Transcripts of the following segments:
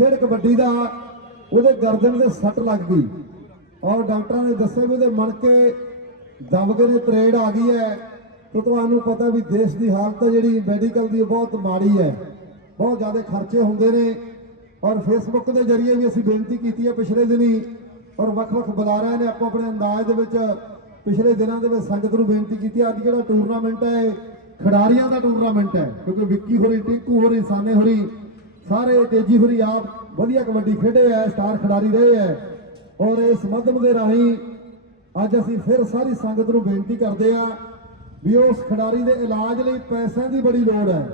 ਖੇਡ ਕਬੱਡੀ ਦਾ ਉਹਦੇ ਗਰਦਨ ਤੇ ਸੱਟ ਲੱਗ ਗਈ। ਔਰ ਡਾਕਟਰਾਂ ਨੇ ਦੱਸਿਆ ਵੀ ਉਹਦੇ ਮਣਕੇ ਦਬ ਗਏ ਨੇ ਤਰੇੜ ਆ ਗਈ ਹੈ। ਤੇ ਤੁਹਾਨੂੰ ਪਤਾ ਵੀ ਦੇਸ਼ ਦੀ ਹਾਲਤ ਜਿਹੜੀ ਮੈਡੀਕਲ ਦੀ ਬਹੁਤ ਮਾੜੀ ਹੈ। ਬਹੁਤ ਜ਼ਿਆਦਾ ਖਰਚੇ ਹੁੰਦੇ ਨੇ। ਔਰ ਫੇਸਬੁੱਕ ਦੇ ਜ਼ਰੀਏ ਵੀ ਅਸੀਂ ਬੇਨਤੀ ਕੀਤੀ ਹੈ ਪਿਛਲੇ ਦਿਨੀ, ਔਰ ਵੱਖ-ਵੱਖ ਬੁਲਾਰਿਆਂ ਨੇ ਆਪੋ ਆਪਣੇ ਅੰਦਾਜ਼ ਦੇ ਵਿੱਚ ਪਿਛਲੇ ਦਿਨਾਂ ਦੇ ਵਿੱਚ ਸੰਗਤ ਨੂੰ ਬੇਨਤੀ ਕੀਤੀ, ਅੱਜ ਜਿਹੜਾ ਟੂਰਨਾਮੈਂਟ ਹੈ ਖਿਡਾਰੀਆਂ ਦਾ ਟੂਰਨਾਮੈਂਟ ਹੈ, ਕਿਉਂਕਿ ਵਿੱਕੀ ਹੋਰੀ, ਟਿੰਕੂ ਹੋਰੀ, ਸਾਨੇ ਹੋਰੀ ਸਾਰੇ ਤੇਜੀ ਹੋਰੀ ਆਪ ਵਧੀਆ ਕਬੱਡੀ ਖੇਡੇ ਐ, ਸਟਾਰ ਖਿਡਾਰੀ ਰਹੇ ਐ। ਔਰ ਇਸ ਮੱਧਮ ਦੇ ਰਾਹੀਂ ਅੱਜ ਅਸੀਂ ਫਿਰ ਸਾਰੀ ਸੰਗਤ ਨੂੰ ਬੇਨਤੀ ਕਰਦੇ ਆ ਵੀ ਉਸ ਖਿਡਾਰੀ ਦੇ ਇਲਾਜ ਲਈ ਪੈਸਿਆਂ ਦੀ ਬੜੀ ਲੋੜ ਹੈ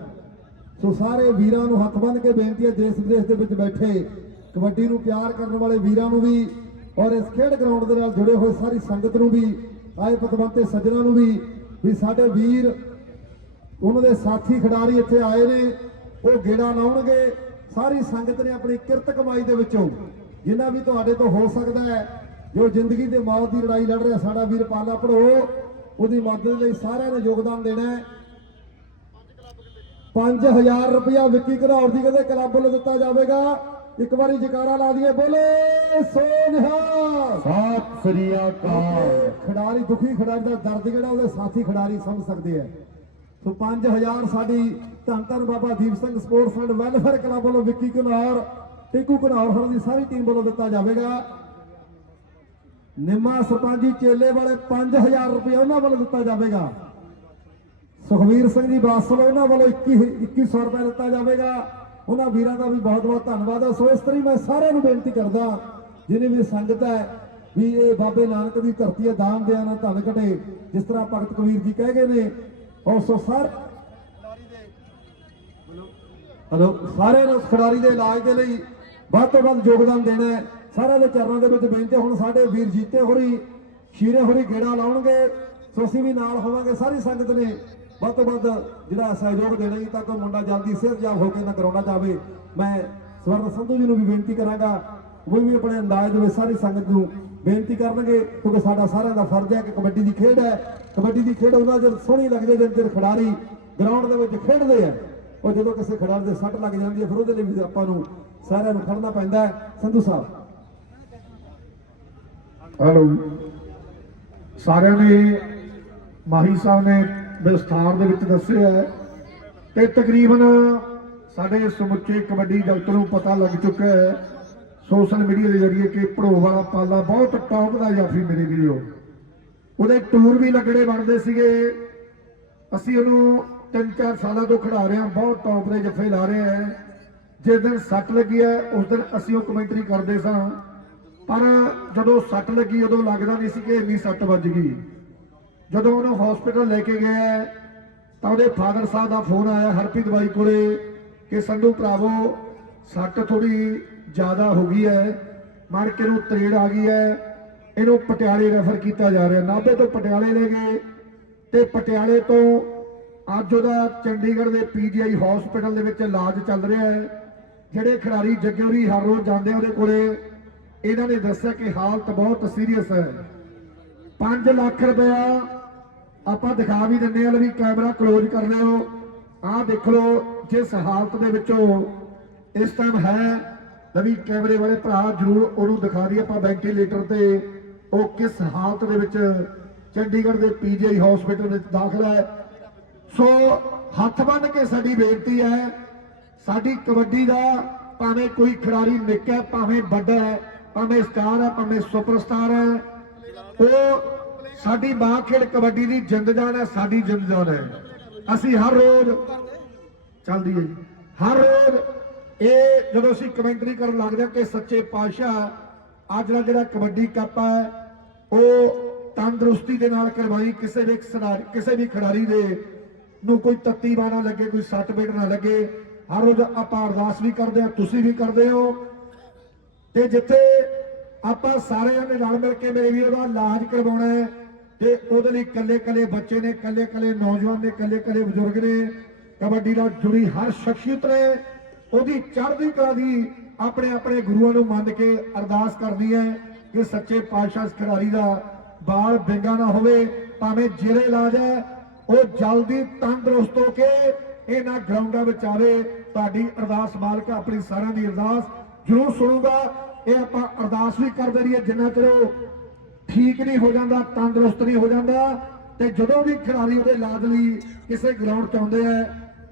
ਸੋ ਸਾਰੇ ਵੀਰਾਂ ਨੂੰ ਹੱਥ ਬੰਨ੍ਹ ਕੇ ਬੇਨਤੀ ਹੈ ਦੇਸ਼ ਵਿਦੇਸ਼ ਦੇ ਵਿੱਚ ਬੈਠੇ ਕਬੱਡੀ ਨੂੰ ਪਿਆਰ ਕਰਨ ਵਾਲੇ ਵੀਰਾਂ ਨੂੰ ਵੀ ਔਰ ਇਸ ਖੇਡ ਗਰਾਊਂਡ ਦੇ ਨਾਲ ਜੁੜੇ ਹੋਏ ਸਾਰੀ ਸੰਗਤ ਨੂੰ ਵੀ, ਆਏ ਪਤਵੰਤੇ ਸੱਜਣਾ ਨੂੰ ਵੀ ਵੀ ਸਾਡੇ ਵੀਰ, ਉਹਨਾਂ ਦੇ ਸਾਥੀ ਖਿਡਾਰੀ ਇੱਥੇ ਆਏ ਨੇ, ਉਹ ਗੇੜਾ ਲਾਉਣਗੇ। ਸਾਰੀ ਸੰਗਤ ਨੇ ਆਪਣੀ ਕਿਰਤ ਕਮਾਈ ਦੇ ਵਿੱਚੋਂ ਜਿੰਨਾ ਵੀ ਤੁਹਾਡੇ ਤੋਂ ਹੋ ਸਕਦਾ ਹੈ ਜੋ ਜ਼ਿੰਦਗੀ ਤੇ ਮੌਤ ਦੀ ਲੜਾਈ ਲੜ ਰਿਹਾ ਸਾਡਾ ਵੀਰ ਪਾਲਾ ਪੜੋ ਉਹਦੀ ਮਦਦ ਲਈ ਸਾਰਿਆਂ ਨੇ ਯੋਗਦਾਨ ਦੇਣਾ ਹੈ। 5000 ਰੁਪਇਆ ਵਿੱਕੀ ਘਨੌਰ ਦੀ ਕਹਿੰਦੇ ਕਲੱਬ ਵੱਲੋਂ ਦਿੱਤਾ ਜਾਵੇਗਾ। ਇੱਕ ਵਾਰੀ ਜਕਾਰਾ ਲਾ ਦਈਏ ਬੋਲੇ ਸੋਨਿਹਾ ਸਤਿ ਸ੍ਰੀ ਅਕਾਲ। ਖਿਡਾਰੀ ਦੁਖੀ ਖਿਡਾਰੀ ਦਾ ਦਰਦ ਜਿਹੜਾ ਉਹਦੇ ਸਾਥੀ ਖਿਡਾਰੀ ਸਮਝ ਸਕਦੇ ਆ। ਸੋ 5000 ਸਾਡੀ ਧੰਨ ਧੰਨ Baba Deep Singh sports and welfare club ਵੱਲੋਂ ਵਿੱਕੀ ਘਨੌਰ ਟਿੱਕੂ ਘਨੌਰ ਹੋਰਾਂ ਦੀ ਸਾਰੀ ਟੀਮ ਵੱਲੋਂ ਦਿੱਤਾ ਜਾਵੇਗਾ। ਨਿੰਮਾ ਸਰਪੰਚੀ ਚੇਲੇ ਵਾਲੇ 5000 ਰੁਪਏ ਉਹਨਾਂ ਵੱਲੋਂ ਦਿੱਤਾ ਜਾਵੇਗਾ। ਸੁਖਵੀਰ ਸਿੰਘ ਜੀ ਬਾਸਲ, ਉਹਨਾਂ ਵੱਲੋਂ 21 2100 ਰੁਪਏ ਦਿੱਤਾ ਜਾਵੇਗਾ। ਉਹਨਾਂ ਵੀਰਾਂ ਦਾ ਵੀ ਬਹੁਤ ਬਹੁਤ ਧੰਨਵਾਦ ਹੈ ਸੋ ਇਸ ਤਰੀ ਮੈਂ ਸਾਰਿਆਂ ਨੂੰ ਬੇਨਤੀ ਕਰਦਾ, ਜਿਨੇ ਵੀ ਸੰਗਤ ਹੈ, ਵੀ ਇਹ ਬਾਬੇ ਨਾਨਕ ਦੀ ਧਰਤੀ ਹੈ, ਦਾਨ ਦਿਆਂ ਨਾ ਧਨ ਘਟੇ, ਜਿਸ ਤਰ੍ਹਾਂ ਭਗਤ ਕਬੀਰ ਜੀ ਕਹਿ ਗਏ ਨੇ ਔਰ ਸੋ ਸਰ। ਹਲੋ ਸਾਰੇ ਨੂੰ ਖਿਡਾਰੀ ਦੇ ਇਲਾਜ ਦੇ ਲਈ ਵੱਧ ਤੋਂ ਵੱਧ ਯੋਗਦਾਨ ਦੇਣਾ ਹੈ। ਸਾਰਿਆਂ ਦੇ ਚਰਨਾਂ ਦੇ ਵਿੱਚ ਬੇਨਤੀ ਹੁਣ ਸਾਡੇ ਵੀਰ ਜੀਤੇ ਹੋਰੀ, ਸ਼ੀਰੇ ਹੋਰੀ ਗੇੜਾ ਲਾਉਣਗੇ। ਸੋ ਅਸੀਂ ਵੀ ਨਾਲ ਹੋਵਾਂਗੇ। ਸਾਰੀ ਸੰਗਤ ਨੇ ਵੱਧ ਤੋਂ ਵੱਧ ਜਿਹੜਾ ਸਹਿਯੋਗ ਦੇਣਾ ਜੀ, ਤਾਂ ਕੋਈ ਮੁੰਡਾ ਜਲਦੀ ਸਿਹਤਯਾਬ ਹੋ ਕੇ ਨਾ ਕਰਾਉਣਾ ਜਾਵੇ। ਮੈਂ ਸਵਰਨ ਸੰਧੂ ਜੀ ਨੂੰ ਵੀ ਬੇਨਤੀ ਕਰਾਂਗਾ ਉਹ ਵੀ ਆਪਣੇ ਅੰਦਾਜ਼ ਦੇ ਵਿੱਚ ਸਾਰੀ ਸੰਗਤ ਨੂੰ ਬੇਨਤੀ ਕਰਨਗੇ, ਕਿਉਂਕਿ ਸਾਡਾ ਸਾਰਿਆਂ ਦਾ ਫਰਜ਼ ਹੈ ਕਿ ਕਬੱਡੀ ਦੀ ਖੇਡ ਹੈ। ਕਬੱਡੀ ਦੀ ਖੇਡ ਉਹਨਾਂ ਜਦ ਸੋਹਣੀ ਲੱਗਦੀ ਹੈ ਜਦ ਖਿਡਾਰੀ ਗਰਾਊਂਡ ਦੇ ਵਿੱਚ ਖੇਡਦੇ ਆ। ਉਹ ਜਦੋਂ ਕਿਸੇ ਖਿਡਾਰੀ ਦੇ ਸੱਟ ਲੱਗ ਜਾਂਦੀ ਹੈ, ਫਿਰ ਉਹਦੇ ਲਈ ਵੀ ਆਪਾਂ ਨੂੰ ਸਾਰਿਆਂ ਨੂੰ ਖੜਨਾ ਪੈਂਦਾ ਹੈ। ਸੰਧੂ ਸਾਹਿਬ। ਹੈਲੋ। ਸਾਰਿਆਂ ਨੇ ਮਾਹੀ ਸਾਹਿਬ ਨੇ ਵਿਸਥਾਰ ਦੇ ਵਿੱਚ ਦੱਸਿਆ ਹੈ ਤੇ ਤਕਰੀਬਨ ਸਾਡੇ ਸਮੁੱਚੇ ਕਬੱਡੀ ਜਗਤ ਨੂੰ ਪਤਾ ਲੱਗ ਚੁੱਕਾ ਹੈ ਸੋਸ਼ਲ ਮੀਡੀਆ ਦੇ ਜ਼ਰੀਏ ਕਿ ਭੜੋ ਵਾਲਾ ਪਾਲਾ ਬਹੁਤ ਟੌਪ ਦਾ ਜਾਫੀ ਮੇਰੇ ਵੀਰੋ। ਉਹਦੇ ਟੂਰ ਵੀ ਲੱਗਣੇ ਬਣਦੇ ਸੀਗੇ। ਅਸੀਂ ਉਹਨੂੰ 3-4 ਸਾਲਾਂ ਤੋਂ ਖਿਡਾ ਰਹੇ ਹਾਂ, ਬਹੁਤ ਟੌਪ ਦੇ ਜੱਫੇ ਲਾ ਰਹੇ ਹਾਂ। ਜਿਸ ਦਿਨ ਸੱਟ ਲੱਗੀ ਹੈ, ਉਸ ਦਿਨ ਅਸੀਂ ਉਹ ਕਮੈਂਟਰੀ ਕਰਦੇ ਸਾਂ। ਪਰ ਜਦੋਂ ਸੱਟ ਲੱਗੀ, ਉਦੋਂ ਲੱਗਦਾ ਨਹੀਂ ਸੀ ਕਿ ਇੰਨੀ ਸੱਟ ਵੱਜ ਗਈ। ਜਦੋਂ ਉਹਨੂੰ ਹਸਪੀਟਲ ਲੈ ਕੇ ਗਏ ਤਾਂ ਉਹਦੇ ਫਾਦਰ ਸਾਹਿਬ ਦਾ ਫੋਨ ਆਇਆ ਹਰਪ੍ਰੀਤ ਬਾਈ ਕੋਲੇ ਕਿ ਸੰਧੂ ਭਰਾਵੋ, ਸੱਟ ਥੋੜੀ ਜ਼ਿਆਦਾ ਹੋ ਗਈ ਹੈ। ਮਣਕੇ ਨੂੰ ਤਰੇੜ ਆ ਗਈ ਹੈ। ਇਹਨੂੰ ਪਟਿਆਲੇ ਰੈਫਰ ਕੀਤਾ ਜਾ ਰਿਹਾ। ਨਾਭੇ ਤੋਂ ਪਟਿਆਲੇ ਲੈ ਗਏ। ਤੇ ਪਟਿਆਲੇ ਤੋਂ ਅੱਜ ਉਹਦਾ ਚੰਡੀਗੜ੍ਹ ਦੇ ਪੀਜੀਆਈ ਹਸਪੀਟਲ ਦੇ ਵਿੱਚ ਇਲਾਜ ਚੱਲ ਰਿਹਾ ਹੈ। ਜਿਹੜੇ ਖਿਡਾਰੀ ਜੱਗਿਉਰੀ ਹਰ ਰੋਜ਼ ਜਾਂਦੇ ਉਹਦੇ ਕੋਲੇ, ਇਹਨਾਂ ਨੇ ਦੱਸਿਆ ਕਿ ਹਾਲਤ ਬਹੁਤ ਸੀਰੀਅਸ ਹੈ। 5 ਲੱਖ ਰੁਪਇਆ ਆਪਾਂ ਦਿਖਾ ਵੀ ਦਿੰਦੇ ਆ ਵੀ ਕੈਮਰਾ ਕਲੋਜ਼ ਕਰ ਲਿਓ। ਆਹ ਦੇਖ ਲਓ, ਜਿਸ ਹਾਲਤ ਦੇ ਵਿੱਚੋਂ ਇਸ ਟਾਈਮ ਹੈ ਨਵੀਂ ਕੈਮਰੇ ਵਾਲੇ ਭਰਾ ਜਰੂਰ ਉਹਨੂੰ ਦਿਖਾ ਦਈਏ, ਆਪਾਂ ਵੈਂਟੀਲੇਟਰ ਤੇ ਉਹ ਕਿਸ ਹਾਲਤ ਦੇ ਵਿੱਚ ਚੰਡੀਗੜ੍ਹ ਦੇ ਪੀਜੀਆਈ ਹਸਪੀਟਲ ਵਿੱਚ ਦਾਖਲ ਹੈ। ਸੋ ਹੱਥ ਬੰਨ ਕੇ ਸਾਡੀ ਬੇਨਤੀ ਹੈ, ਸਾਡੀ ਕਬੱਡੀ ਦਾ ਭਾਵੇਂ ਕੋਈ ਖਿਡਾਰੀ ਨਿੱਕਾ ਭਾਵੇਂ ਵੱਡਾ ਹੈ, ਭਾਵੇਂ ਸਟਾਰ ਹੈ, ਭਾਵੇਂ ਸੁਪਰਸਟਾਰ ਹੈ, ਉਹ ਸਾਡੀ ਮਾਂ ਖੇਡ ਕਬੱਡੀ ਦੀ ਜਿੰਦ ਜਾਨ ਹੈ, ਸਾਡੀ ਜਿੰਦ ਜਾਨ ਹੈ। ਅਸੀਂ ਹਰ ਰੋਜ਼ ਚੱਲਦੀ ਹੈ ਜੀ। ਹਰ ਰੋਜ਼ ਇਹ ਜਦੋਂ ਅਸੀਂ ਕਮੈਂਟਰੀ ਕਰਨ ਲੱਗਦੇ ਹਾਂ ਕਿ ਸੱਚੇ ਪਾਤਸ਼ਾਹ ਅੱਜ ਦਾ ਜਿਹੜਾ ਕਬੱਡੀ ਕੱਪ ਹੈ, ਉਹ ਤੰਦਰੁਸਤੀ ਦੇ ਨਾਲ ਕਰਵਾਈ, ਕਿਸੇ ਵੀ ਕਿਸੇ ਵੀ ਖਿਡਾਰੀ ਦੇ ਨੂੰ ਕੋਈ ਤੱਤੀ ਬਾਹ ਨਾ ਲੱਗੇ, ਕੋਈ ਸੱਟ ਪੇਟ ਨਾ ਲੱਗੇ। ਹਰ ਰੋਜ਼ ਆਪਾਂ ਅਰਦਾਸ ਵੀ ਕਰਦੇ ਹਾਂ, ਤੁਸੀਂ ਵੀ ਕਰਦੇ ਹੋ। ਤੇ ਜਿੱਥੇ ਆਪਾਂ ਸਾਰਿਆਂ ਨੇ ਰਲ ਮਿਲ ਕੇ ਮੇਰੇ ਵੀਰੋ ਦਾ ਇਲਾਜ ਕਰਵਾਉਣਾ ਹੈ, ਤੇ ਉਹਦੇ ਲਈ ਕੱਲੇ ਕੱਲੇ ਬੱਚੇ ਨੇ ਕੱਲੇ ਕੱਲੇ ਨੌਜਵਾਨ ਨੇ ਕੱਲੇ ਕੱਲੇ ਬਜ਼ੁਰਗ ਨੇ, ਕਬੱਡੀ ਨਾਲ ਜੁੜੀ ਹਰ ਸ਼ਖਸੀਅਤ ਨੇ। ਉਹਦੀ ਚੜ੍ਹਦੀ ਕਲਾ ਦੀ ਆਪਣੇ ਆਪਣੇ ਗੁਰੂਆਂ ਨੂੰ ਮੰਨ ਕੇ ਅਰਦਾਸ ਕਰਨੀ ਹੈ ਕਿ ਸੱਚੇ ਪਾਤਸ਼ਾਹ ਖਿਡਾਰੀ ਦਾ ਬਾਲ ਬਿੰਗਾ ਨਾ ਹੋਵੇ, ਭਾਵੇਂ ਜਿਹੜੇ ਇਲਾਜ ਹੈ, ਉਹ ਜਲਦੀ ਤੰਦਰੁਸਤ ਹੋ ਕੇ ਇਹਨਾਂ ਗਰਾਊਂਡਾਂ ਵਿੱਚ ਆਵੇ। ਤੁਹਾਡੀ ਅਰਦਾਸ ਮਾਲਕ ਆਪਣੀ ਸਾਰਿਆਂ ਦੀ ਅਰਦਾਸ ਜਰੂਰ ਸੁਣੂਗਾ। ਇਹ ਆਪਾਂ ਅਰਦਾਸ ਵੀ ਕਰਦੇ ਰਹੀਏ ਜਿੰਨਾ ਚਿਰ ਉਹ ਠੀਕ ਨਹੀਂ ਹੋ ਜਾਂਦਾ, ਤੰਦਰੁਸਤ ਨਹੀਂ ਹੋ ਜਾਂਦਾ। ਤੇ ਜਦੋਂ ਵੀ ਖਿਡਾਰੀ ਉਹਦੇ ਇਲਾਜ ਲਈ ਕਿਸੇ ਗਰਾਊਂਡ 'ਚ ਆਉਂਦੇ ਆ,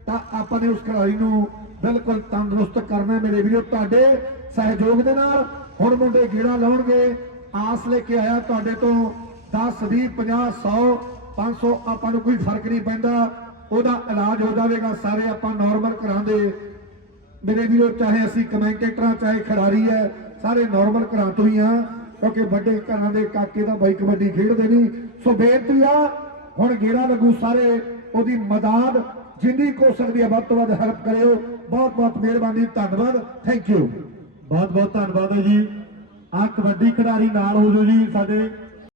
ਤਾਂ ਆਪਾਂ ਨੇ ਉਸ ਖਿਡਾਰੀ ਨੂੰ ਬਿਲਕੁਲ ਤੰਦਰੁਸਤ ਕਰਨਾ ਮੇਰੇ ਵੀਰੋ, ਤੁਹਾਡੇ ਸਹਿਯੋਗ ਦੇ ਨਾਲ। ਹੁਣ ਮੁੰਡੇ ਗੇੜਾ ਲਾਉਣਗੇ। ਆਸ ਲੈ ਕੇ ਆਇਆ ਤੁਹਾਡੇ ਤੋਂ 10 20 50 100 500 ਆਪਾਂ ਨੂੰ ਕੋਈ ਫ਼ਰਕ ਨਹੀਂ ਪੈਂਦਾ। ਉਹਦਾ ਇਲਾਜ ਹੋ ਜਾਵੇਗਾ, ਸਾਰੇ ਆਪਾਂ ਨਾਰਮਲ ਕਰਾਂਦੇ ਮੇਰੇ ਵੀਰੋ, ਚਾਹੇ ਅਸੀਂ ਕਮੈਂਟੇਟਰਾਂ ਚਾਹੇ ਖਿਡਾਰੀ ਹੈ ਸਾਰੇ ਨਾਰਮਲ ਘਰਾਂ ਤੋਂ ਹੀ ਆ। ਕਿਉਂਕਿ ਵੱਡੇ ਘਰਾਂ ਦੇ ਕਾਕੇ ਦਾ ਬਾਈ ਕਬੱਡੀ ਖੇਡਦੇ ਨਹੀਂ। ਸੋ ਬੇਨਤੀ ਆ, ਹੁਣ ਗੇੜਾ ਲੱਗੂ ਸਾਰੇ। ਉਹਦੀ ਮਦਦ ਜਿੰਨੀ ਕੋ ਸਕਦੀ ਹੈ ਵੱਧ ਤੋਂ ਵੱਧ ਹੈਲਪ ਕਰਿਓ। ਬਹੁਤ ਬਹੁਤ ਮਿਹਰਬਾਨੀ, ਧੰਨਵਾਦ ਥੈਂਕ ਯੂ ਬਹੁਤ ਬਹੁਤ ਧੰਨਵਾਦ ਹੈ ਜੀ। ਆ ਕਬੱਡੀ ਖਿਡਾਰੀ ਨਾਲ ਹੋ ਜੋ ਜੀ ਸਾਡੇ